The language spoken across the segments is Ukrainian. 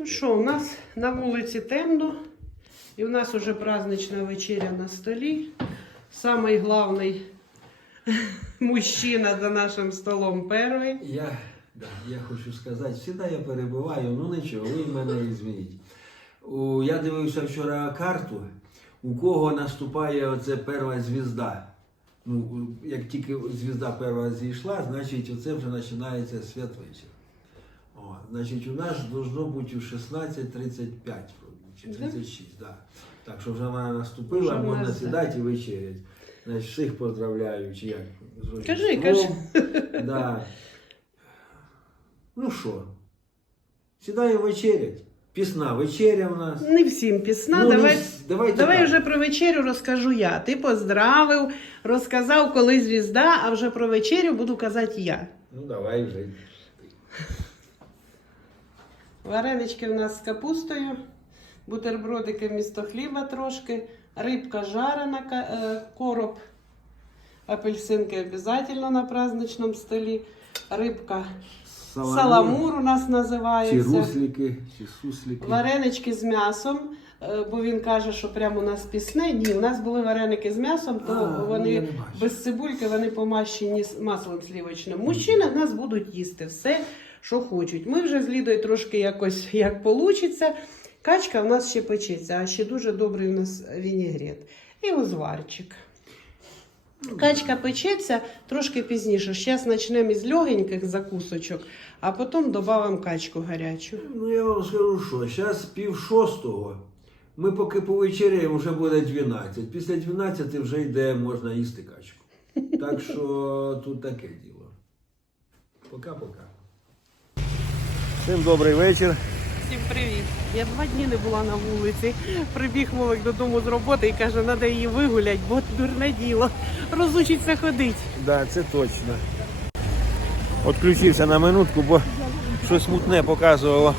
Ну що, у нас на вулиці темно, і у нас уже празднична вечеря на столі. Самий главний мужчина за нашим столом перший. Я, я хочу сказати, завжди я перебуваю, ну нічого, ви мене звініть. Я дивився вчора карту, у кого наступає оце перша звізда. Ну, як тільки звізда перша зійшла, значить оце вже починається святвечір. О, значить, у нас должно бути у 16.35 вроді, чи Да? 36, да. Так що вже вона наступила, Вже можна нас, сідати і вечерять. Значить, всіх поздравляю, чи як? з Кажи, Рождеством. Да. Ну що, сідаю вечерять. Пісна вечеря в нас. Не всім пісна. Ну, давай с- давайте давай так. вже про вечерю розкажу я. Ти поздравив, розказав, коли звізда, а вже про вечерю буду казати я. Ну давай вже. Варенички у нас з капустою, бутербродики вмісто хліба трошки, рибка жарена, е, короб, апельсинки обов'язково на праздничному столі, рибка саламур у нас Чи називається, руслики, чи суслики. варенички з м'ясом. е, Бо він каже, що прямо у нас пісне. Ні, у нас були вареники з м'ясом, то А, ну, вони без цибульки, вони помащені маслом слівочним. Мужчини в нас будуть їсти все, що хочуть. Ми вже з Лідою трошки якось як получиться. Качка в нас ще печеться, а ще дуже добрий у нас вінігрет. І узварчик. Качка печеться трошки пізніше. Зараз почнемо із легеньких закусочок, а потім додамо качку гарячу. Ну я вам скажу, що зараз пів шостого. Ми поки повечеряємо, вже буде 12. Після 12 вже йде, можна їсти качку. Так що тут таке діло. Пока-пока. Всім добрий вечір. Всім привіт! Я два дні не була на вулиці. Прибіг Вовик додому з роботи і каже, треба її вигуляти, бо дурне діло. Розучиться ходити. Да, це точно. Отключився на минутку, бо щось мутне показувало.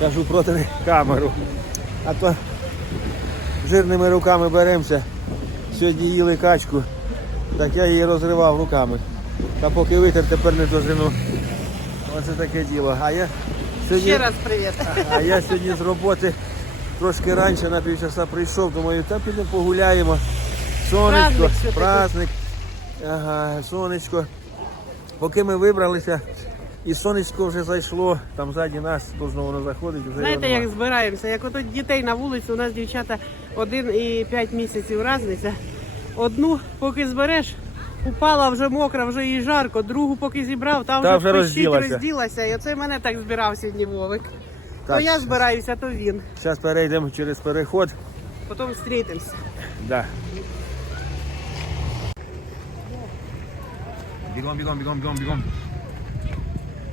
Кажу проти камеру. А то жирними руками беремося. Сьогодні їли качку, так я її розривав руками. Та поки витер, тепер не дожину. Оце таке діло. А я сьогодні, Ще раз привіт. а я сьогодні з роботи трошки раніше на півчаса прийшов, думаю, та підемо погуляємо. Сонечко, Праздник праздник. Ага, сонечко. Поки ми вибралися, і сонечко вже зайшло, там ззаді нас, кожного воно заходить, вже Знаєте, як збираємося? Як ото дітей на вулиці, у нас дівчата один і п'ять місяців різниця. Одну, поки збереш, упала вже мокра, вже їй жарко, другу поки зібрав, та вже, Та вже розділася. розділася. І оце мене так збирав сьогодні Вовик. Так, то я збираюся, то він. Зараз перейдемо через переход. Потім зустрітимося. Да. Бігом, бігом, бігом, бігом, бігом.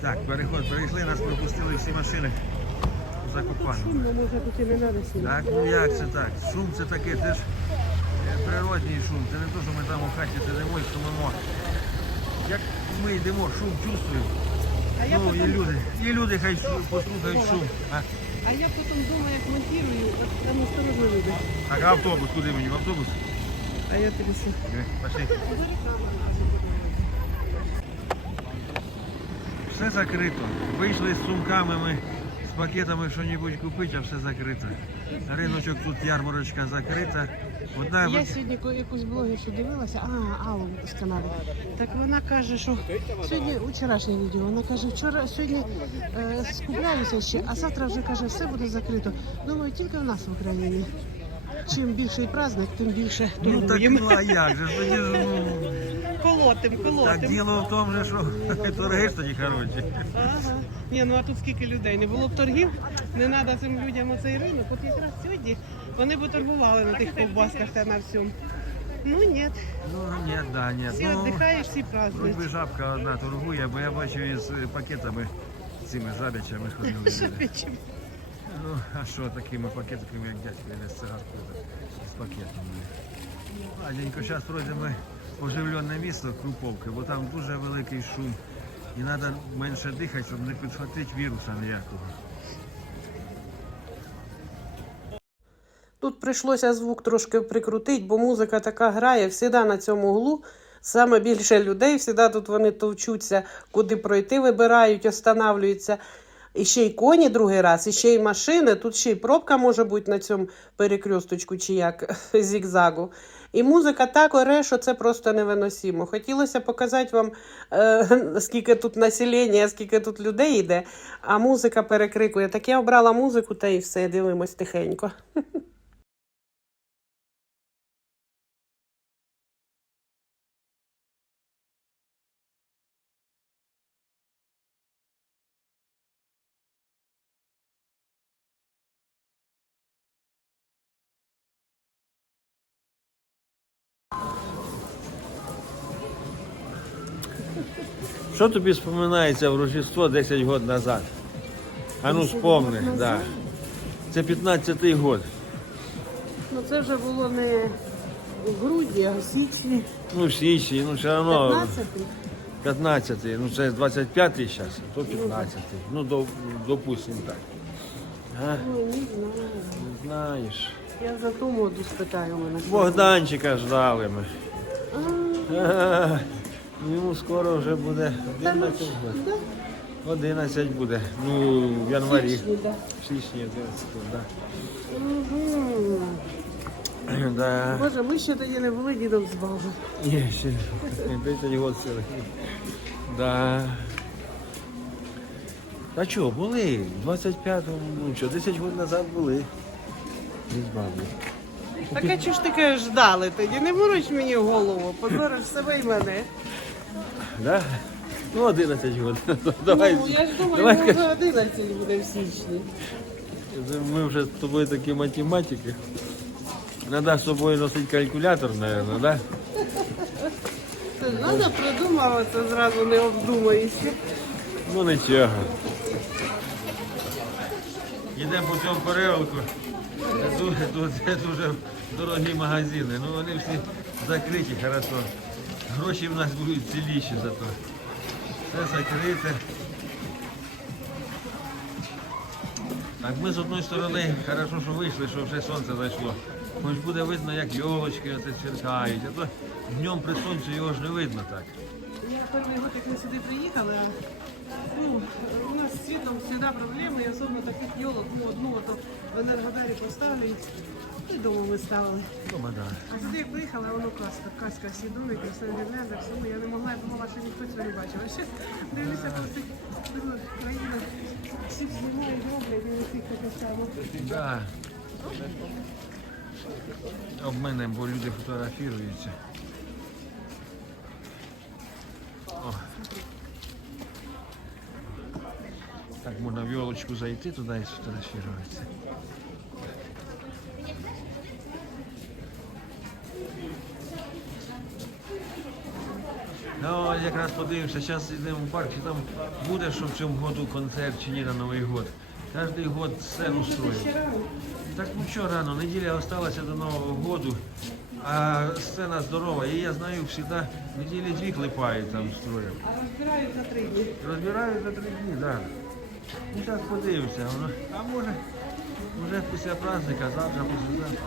Так, переход перейшли, нас пропустили всі машини у Закопану. Шумно, може тут і не треба. Так, ну як це так? Шум це таке, ж е, природній шум. Це не те, що ми там у хаті сидимо і шумимо. Як ми йдемо, шум чувствуємо. А я Ну, і потім, люди, і люди хай шу- послухають шум. А, а я потім вдома як монтірую, от там осторожно люди. так, а автобус, куди мені? В автобус? А я тобі що? Е, Пошли. Все закрито. Вийшли з сумками ми, з пакетами що-небудь купити, а все закрито. Риночок тут ярмарочка закрита. Одна Я сьогодні якусь блогершу дивилася, а, Аллу з Канади. Так вона каже, що сьогодні вчорашнє відео. Вона каже, вчора сьогодні е, скуплялися ще, а завтра вже каже, все буде закрито. Думаю, тільки в нас в Україні. Чим більший праздник, тим більше Ну так торгуємо. ну а як же ж тоді ж, ну, Колотим, так колотим. діло в тому, же, що торги ж тоді хороші. Ага. Ні, ну а тут скільки людей. Не було б торгів, не треба цим людям оцей ринок. От якраз сьогодні вони б торгували на тих ковбасках та на всьому. Ну ні, Ну ні, да, ні. всі Ну, віддихають, всі празднують. Хоч жабка одна торгує, бо я бачу із пакетами цими жабячими ходили. Шапічим. Ну, а що такими пакетиками, як дядько, я з цигаркою з пакетами. Ладненько, зараз пройдемо оживлене місто Круповки, бо там дуже великий шум. І треба менше дихати, щоб не підхватити віруса ніякого. Тут прийшлося звук трошки прикрутити, бо музика така грає, всіда на цьому углу. Саме більше людей, всіда тут вони товчуться, куди пройти, вибирають, останавлюються. І ще й коні другий раз, і ще й машини. Тут ще й пробка може бути на цьому перекресточку, чи як зігзагу. І музика так оре, що це просто невиносимо. Хотілося показати вам, е, скільки тут населення, скільки тут людей йде, а музика перекрикує. Так я обрала музику та і все, дивимось тихенько. Що тобі споминається в Рождество 10 років назад? А ну спомни, да. Це 15-й год. Ну це вже було не в грудні, а в січні. Ну, в січні, ну все одно 15 15-й, ну це 25-й зараз, то 15-й. Ну, до, допустим так. А? Ой, не знаю. Не знаєш. Я за ту моду спитаю мене. Богданчика ждали ми. А, А, Йому скоро вже буде та ну 11 років. да, 11 буде. Ну, в январі. В січні 11, да. Да. Боже, ми ще тоді не були дідом з бабою. Є ще 10 років цілих. Да. Та що, були? В 25-му, ну що, 10 років назад були. З бабою. Так а чого ж таке ждали тоді? Не мороч мені голову, позориш себе і мене. Да? Ну, 11 років. Давай. ну, я ж думаю, давай, вже 11 буде в січні. Ми вже з тобою такі математики. Треба з собою носити калькулятор, мабуть, да? Це треба придумувати, зразу не обдумаєшся. Ну нічого. Йдемо по цьому переулку. Це тут це дуже дорогі магазини. Ну вони всі закриті, хорошо. Гроші в нас будуть ціліші зато. Все закрите. Так ми з одної сторони, хорошо, що вийшли, що вже сонце зайшло. Хоч буде видно, як йолочки оце черкають. А то днем при сонці його ж не видно так. Я перший год, як ми сюди приїхали, ну, у нас з світом завжди проблеми, і особливо таких йолок, ну одну то в Енергодарі поставили, і вдома ми ставили. Дома, да. А сюди як приїхала, воно казка, казка, всі домики, все гірлянда, всьому. Я не могла, я думала, що ніхто цього не бачив. А ще дивлюся, коли ну, країна, всі знімають, роблять, і усіх таке саме. Да. Об мене, бо люди фотографіруються. О. Так можна в йолочку зайти туди і сфотографіруватися. Ну, якраз подивимося, зараз йдемо в парк, чи там буде, що в цьому году концерт чи ні на Новий год. Кожний год сцену строїть. Так ну що рано, неділя осталася до Нового року, а сцена здорова. І я знаю, завжди неділі дві клепають там строять. А розбирають за три дні. Розбирають за три дні, так. Да. Ну зараз подивимося. Воно, а може, вже після праздника, завтра, післязавтра.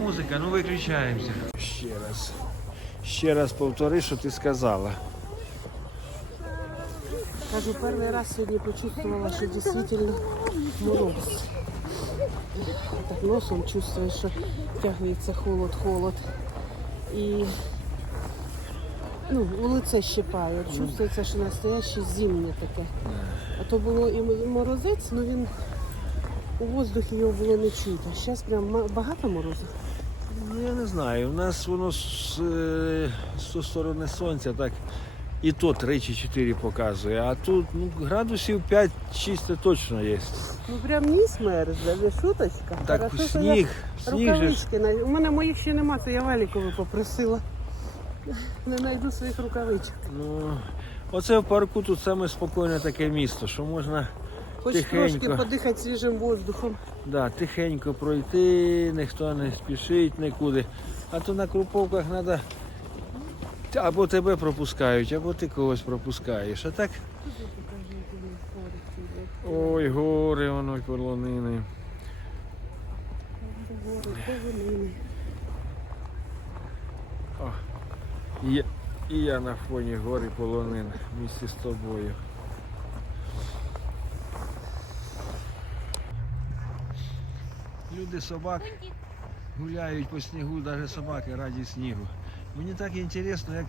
Музика, ну виключаємося. Ще раз. Ще раз повтори, що ти сказала. Кажу, перший раз сьогодні почувствувала, що дійсно мороз. Так носом чувствуєш, що тягується холод-холод. І ну, у лице щипає. Чувствується, що настояще зимнє таке. А то було і морозець, але він у воздухі його було не чути. Зараз прям багато морозу. Ну я не знаю. У нас воно з, е, з сторони сонця так і то 3 чи 4 показує, а тут ну, градусів 5-6 це точно є. Ну прям ніс мерзне, не шуточка. Так Хорошо, сніг, сніг Рукавички. на- У мене моїх ще нема, це я Валікову попросила. Не знайду своїх рукавичок. Ну, оце в парку тут саме спокійне таке місто, що можна Хоч Тихенько. трошки подихати свіжим воздухом. да, тихенько пройти, ніхто не спішить нікуди. А то на Круповках треба або тебе пропускають, або ти когось пропускаєш. А так, ой, гори, воно полонини. О, і, я- і я на фоні гори полонин місті з тобою. Люди собак гуляють по снігу, навіть собаки раді снігу. Мені так інтересно, як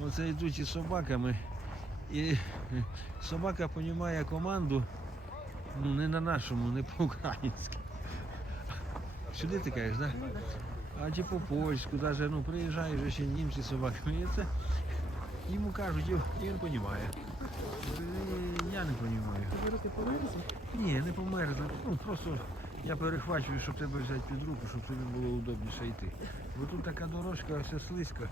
оце йдуть із собаками. І собака розуміє команду ну, не на нашому, не по-українськи. Сюди ти кажеш, так? Да? А чи по-польську, навіть ну, приїжджають вже ще німці з собаками. І це йому кажуть, і він розуміє. Я не розумію. Руки померзли? Ні, не померзне. Ну просто я перехвачую, щоб тебе взяти під руку, щоб тобі було удобніше йти. Бо тут така дорожка, все слизько.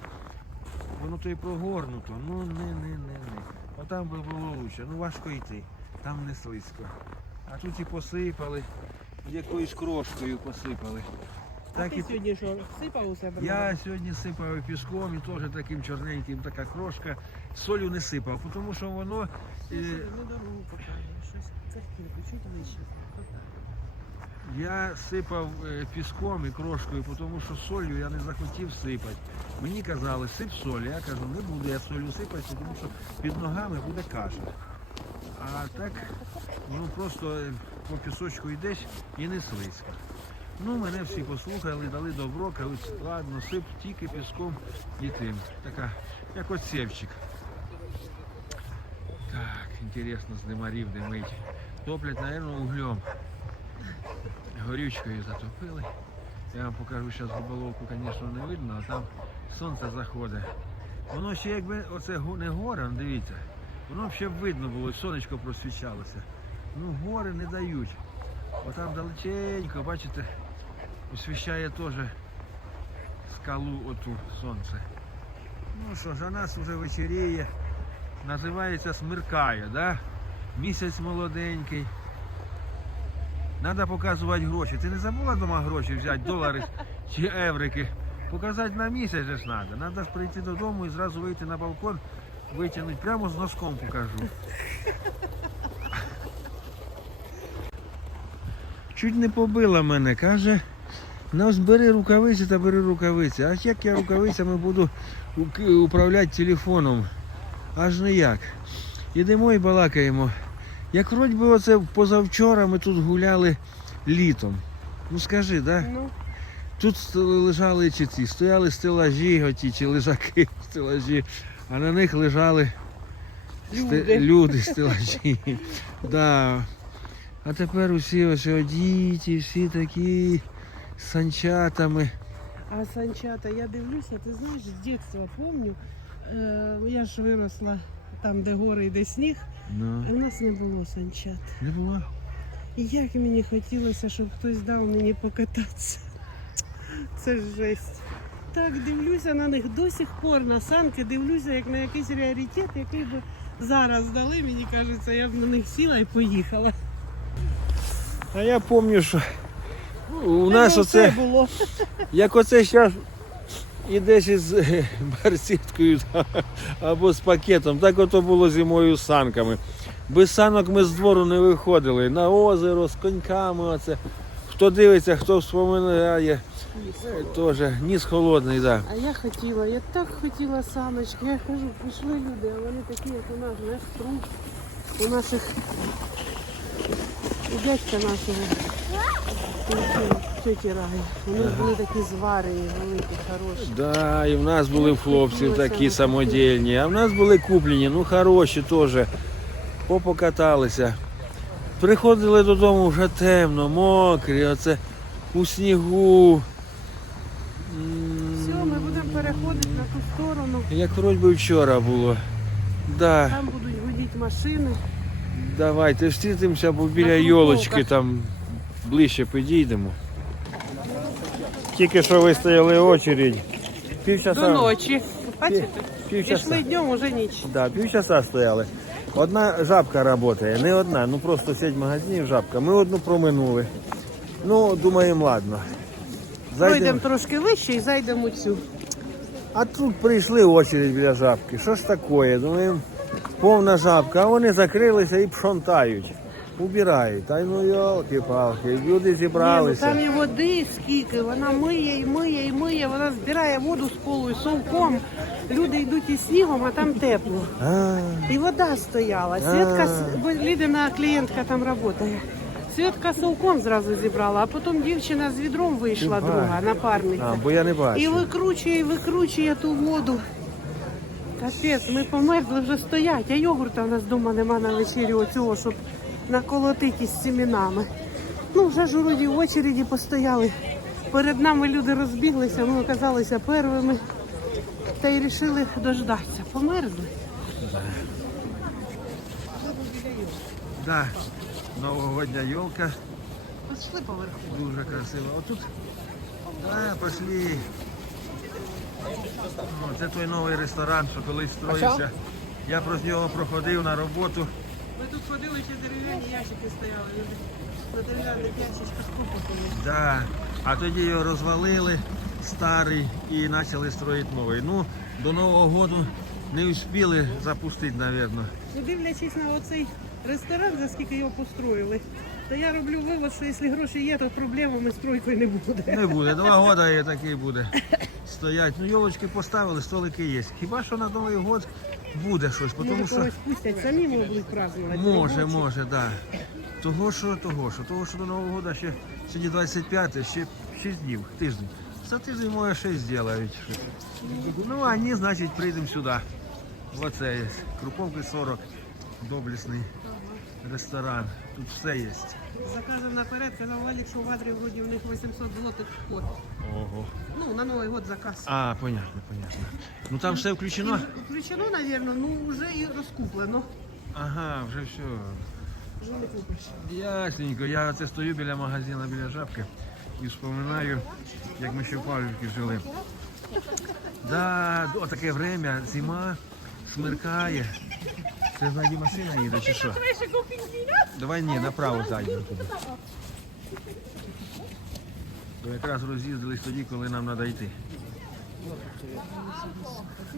Воно то і прогорнуто. Ну не, не, не, не. Отам би було лучше. Ну важко йти. Там не слизько. А тут і посипали, якоюсь крошкою посипали. А Так ти і сьогодні що, сипав у себе? я сьогодні сипав піском і теж таким чорненьким така крошка. Солю не сипав, тому що воно. е, Не дорогу показує, щось картинку, чуть вище. Я сипав е, піском і крошкою, тому що солью я не захотів сипати. Мені казали, сип соль. Я кажу, не буду я солью сипати, тому що під ногами буде каша. А так, ну просто е, по пісочку йдеш і не слизько. Ну, мене всі послухали, дали добро, кажуть, ладно, сип тільки піском і тим. Така, як оцевчик. Так, інтересно, з димарів димить. Топлять, мабуть, углем горючкою затопили. Я вам покажу зараз губоловку, звісно, не видно, а там сонце заходить. Воно ще якби оце не гора, ну, дивіться, воно ще видно було, сонечко просвічалося. Ну гори не дають. Отам далеченько, бачите, освіщає теж скалу оту сонце. Ну що ж, а нас вже вечеріє. Називається смеркає, да? Місяць молоденький. Треба показувати гроші. Ти не забула вдома гроші взяти, долари чи еврики? Показати на місяць ж треба. Треба ж прийти додому і зразу вийти на балкон, витягнути прямо з носком покажу. Чуть не побила мене, каже, ну бери рукавиці та бери рукавиці. А як я рукавицями буду управляти телефоном? Аж ніяк. Ідемо і балакаємо. Як вроді би оце позавчора ми тут гуляли літом. Ну скажи, да? Ну, Тут лежали чи ці, стояли стелажі, оті, чи лежаки стелажі, а на них лежали сте- Люди. люди стелажі. да. А тепер усі ось одіті, всі такі з санчатами. а санчата, я дивлюся, ти знаєш, з дитинства пам'ятаю, е, я ж виросла там, де гори і де сніг, Ну, а в нас не було санчат. не було. І як мені хотілося, щоб хтось дав мені покататися. Це ж жесть. Так, дивлюся на них до сих пор на санки, дивлюся як на якийсь реалітет, який би зараз дали, мені кажеться, я б на них сіла і поїхала. А я пам'ятаю, що у нас оце. було. Як оце зараз ідеш із е, барсеткою та- або з пакетом, так ото було зимою з санками. Без санок ми з двору не виходили. На озеро з коньками. Оце. Хто дивиться, хто вспоминає, е, теж ніс холодний, так. А я хотіла, я так хотіла саночки. Я кажу, пішли люди, а вони такі, як у нас, знаєш, труп. У наших у дядька нашого тьоті Раї. Вони були такі зварені, великі, хороші. Да, і в нас були в хлопців такі самодільні, а в нас були куплені, ну хороші теж. Попокаталися. Приходили додому вже темно, мокрі, оце у снігу. Все, ми будемо переходити на ту сторону. Як вроді би вчора було. Да, Там будуть гудіти машини. давайте встрітимося, бо біля На йолочки там ближче підійдемо. Тільки що вистояли очередь. Півчаса. До ночі. Бачите? Пішли днем, уже ніч. Да, півчаса стояли. Одна жабка працює, не одна, ну просто сеть магазинів жабка. Ми одну проминули. Ну, думаємо, ладно. Пройдемо трошки вище і зайдемо цю. А тут прийшли очередь біля жабки. Що ж таке? Думаємо, повна жабка, а вони закрилися і пшонтають. Убирають. Та й ну йолки-палки, люди Ні, ну зібралися. там і води скільки, вона миє і миє і миє, вона збирає воду з полу і совком. Люди йдуть із снігом, а там тепло. І вода стояла. Свідка, Лідина клієнтка там працює. Святка совком зразу зібрала, а потім дівчина з відром вийшла друга, напарниця. бо я не бачу. І викручує, і викручує ту воду. Капець, ми померзли вже стоять, а йогурта у нас вдома нема на вечерю оцього, щоб наколотити із семінами. Ну, вже ж вроді в очереді постояли. Перед нами люди розбіглися, ми оказалися первими. Та й вирішили дождатися. Померзли. Да, новогодня елка, Пішли поверху. дуже красива. Отут, да, пошли. О, це той новий ресторан, що колись строївся. Я про нього проходив на роботу. Ми тут ходили, ще дерев'яні ящики стояли. На дерев'яних ящичках купили. Да. А тоді його розвалили, старий, і почали строїти новий. Ну, до Нового року не успіли запустити, мабуть. Ну, дивлячись на оцей ресторан, за скільки його построїли, то я роблю вивод, що якщо гроші є, то проблемами з стройкою не буде. Не буде, два роки і такий буде. Стоять. Ну, йолочки поставили, столики є. Хіба що на Новий год буде щось, тому Може, що когось пустять, самі ми будуть празднувати. може, може, так. Да. Того що, того що, того що до Нового року ще сьогодні 25, ще 6 днів, тиждень. За тиждень може щось зроблять. Ну, а ні, значить, прийдемо сюди. Оце є. Круповки 40, доблесний ресторан. Тут все є. Заказом наперед, казав Валік, що в Адрі вроді в них 800 злотих вход. Ого. Ну, на Новий год заказ. А, понятно, понятно. Ну там все включено? Включено, напевно, ну вже і розкуплено. Ага, вже все. Вже не купиш. Ясненько, я оце стою біля магазину, біля жабки і вспоминаю, як ми ще в Павлівці жили. Да, о, таке время, зима, смеркає. Це знаді машина їде чи що? Давай ні, направо зайдемо туди. То якраз роз'їздились тоді, коли нам треба йти.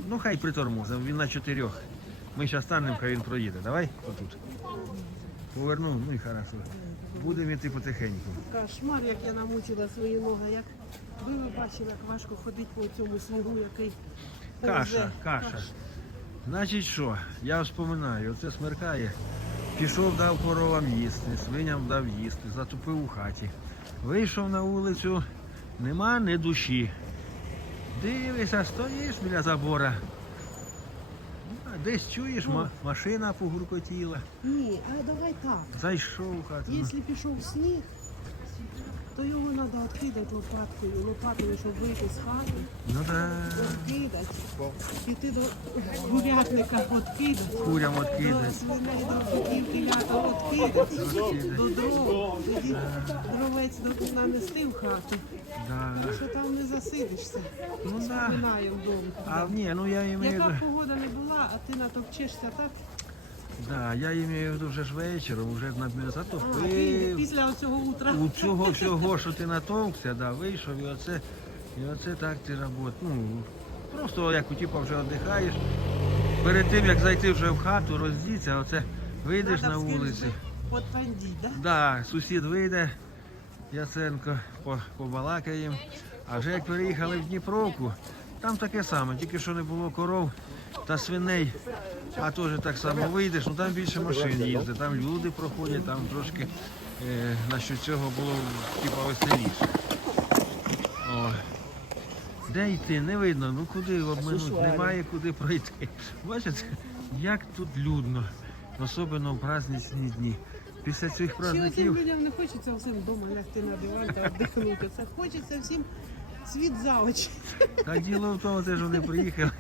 Ну хай притормозимо, він на чотирьох. Ми зараз станемо, хай він проїде. Давай отут. Повернув, ну і хорошо. Будемо йти потихеньку. Кошмар, як я намучила свої ноги. Як ви бачили, як важко ходити по цьому снігу, який Каша, каша. Значить що, я вспоминаю, оце смеркає. Пішов, дав коровам їсти, свиням дав їсти, затупив у хаті. Вийшов на вулицю, нема ні душі. Дивишся, стоїш біля забора. Десь чуєш, ма- машина погуркотіла. Ні, а давай так. Зайшов у хату. ну, Якщо пішов сніг, то його треба відкидати лопаткою, лопатою, щоб вийти з хати, Ну да. відкидати, піти до гурятника, відкидати. Курям До свиней, до биків, телята відкидати, до дров, тоді дровець до- нанести в хату, Да. що там не засидишся. Ну да. Спинаєм вдома. А ні, ну я имею в Яка погода не була, а ти натовчешся так, Да, я имею в виду вже ж вечором, вже на затопив. після оцього утра. У цього всього, що ти натовкся, да, вийшов і оце, і оце так ти работ. Ну, просто як у типу вже віддихаєш. Перед тим як зайти вже в хату, роздіться, оце вийдеш на вулицю. От пандіть, да? Да, сусід вийде, Яценко, по- побалакаємо. А вже як переїхали в Дніпровку, там таке саме, тільки що не було коров та свиней, а теж так само вийдеш, ну там більше машин їздить, там люди проходять, там трошки е, насчет цього було типа веселіше. О. Де йти? Не видно, ну куди обминути, немає куди пройти. Бачите, як тут людно, особливо в праздничні дні. Після цих Чи оцим людям не хочеться всім вдома лягти на диван та віддихнути. Це хочеться всім світ за очі. Та діло в тому, те, що вони приїхали.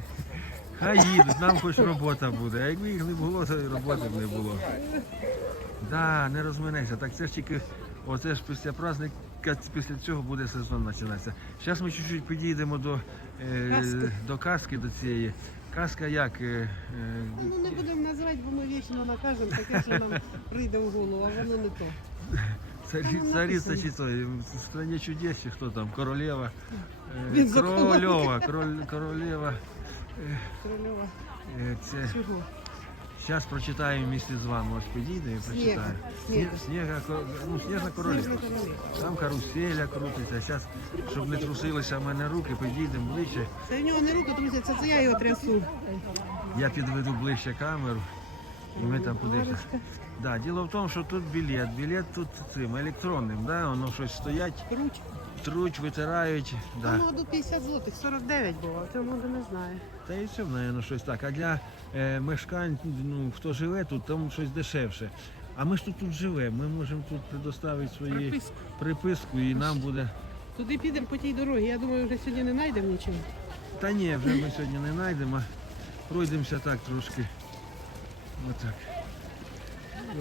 Хай їдуть, нам хоч робота буде. А якби їх не було, то і роботи б не було. Да, не розминайся. Так це ж тільки, оце ж після праздника, після цього буде сезон починатися. Зараз ми чуть-чуть підійдемо до, е, Каски. до каски, до цієї. Каска як? Е, е, Ну не будемо називати, бо ми вічно накажемо таке, що нам прийде в голову, а воно не то. Царі, Там цариця написано. чи то, в страні чудес, чи хто там, королева. е, Він. Корольова, король, королева. Е, Це, Чого? Зараз прочитаємо місце з вами. Ось підійде і прочитаємо. Сніга. Сні- ну, сніжна королева. Там каруселя крутиться. Зараз, щоб не трусилися в мене руки, підійдемо ближче. Це в нього не руки трусяться, це я його трясу. Я підведу ближче камеру. І ми там подивимося. Да, діло в тому, що тут білет. Білет тут цим електронним, да? воно щось стоять, Круть. труть, витирають. Да. Ну, до 50 злотих, 49 було, а цьому не знаю. Та і це, мабуть, щось так. А для е, мешкань, ну, хто живе тут, там щось дешевше. А ми ж тут, тут живемо, ми можемо тут предоставити свої Приписку. приписку і нам буде. Туди підемо по тій дорозі. Я думаю, вже сьогодні не знайдемо нічого. Та ні, вже ми сьогодні не знайдемо, а пройдемося так трошки. Отак.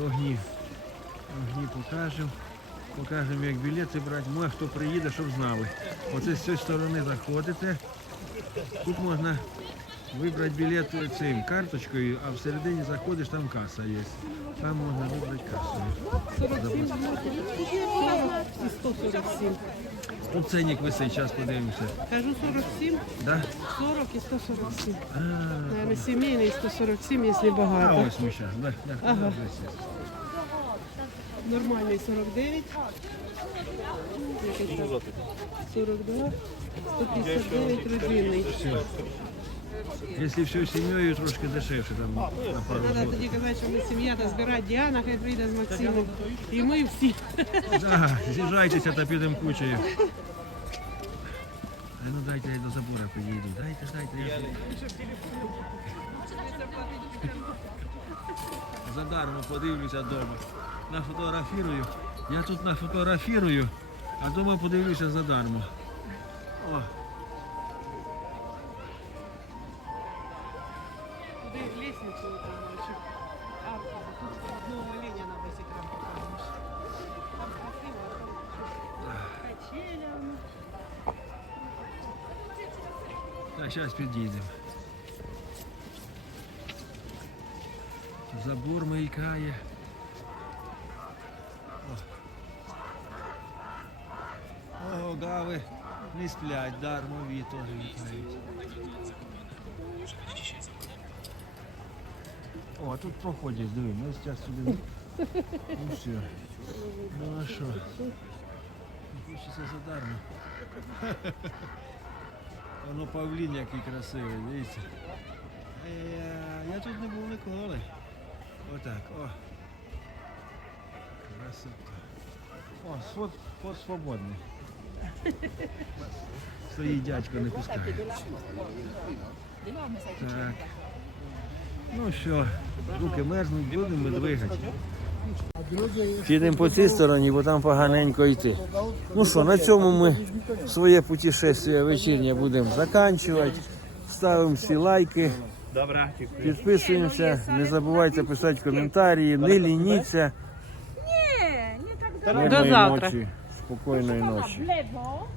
Огні. Огні покажемо. Покажемо, як білети брати. Ну, а хто приїде, щоб знали. Оце з цієї сторони заходите. Тут можна вибрати білет цим карточкою, а всередині заходиш, там каса є. Там можна вибрати касу. 47 злотих. 40 і 147. Тут ценник висить, зараз подивимося. Кажу 47, Да? 40 і 147. А, Наверное, сімейний 147, якщо а багато. ось ми зараз. Да, да, Ага. Нормальний 49. Який там? 42. 159 родинний. Якщо всією сім'єю трошки дешевше, там на пару Треба тоді казати, що ми сім'я та збирати Діана, хай прийде з Максимом. І ми всі. Да, з'їжджайтеся та підемо кучею. А ну дайте я до забора підійду. Дайте, дайте. Я... Задармо подивлюся вдома. Нафотографірую. Я тут нафотографірую, а вдома подивлюся задармо. О, Туди лестницю там, чи арку. Тут одного оленя на весь екран покажеш. Там красиво, там качеля. так, зараз підійдемо. Забор мелькає. не сплять, дармові теж літають. О, а тут проходять, диви, ми зараз сюди. Ну все. Ну а що? Хочеться задармо. Воно павлін який красивий, дивіться. Е, Я тут не був ніколи. Отак, о. Красота. О, сфот, фот свободний. Стоїть дядько, не пускає. Так. Ну що, руки мерзнуть, будемо двигати. Підемо по цій стороні, бо там поганенько йти. Ну що, на цьому ми своє путешествие вечірнє будемо закінчувати. Ставимо всі лайки. Підписуємося, не забувайте писати коментарі, не лініться. Nie tak Мирної До завтра. Ночі, спокійної ночі. w lewo,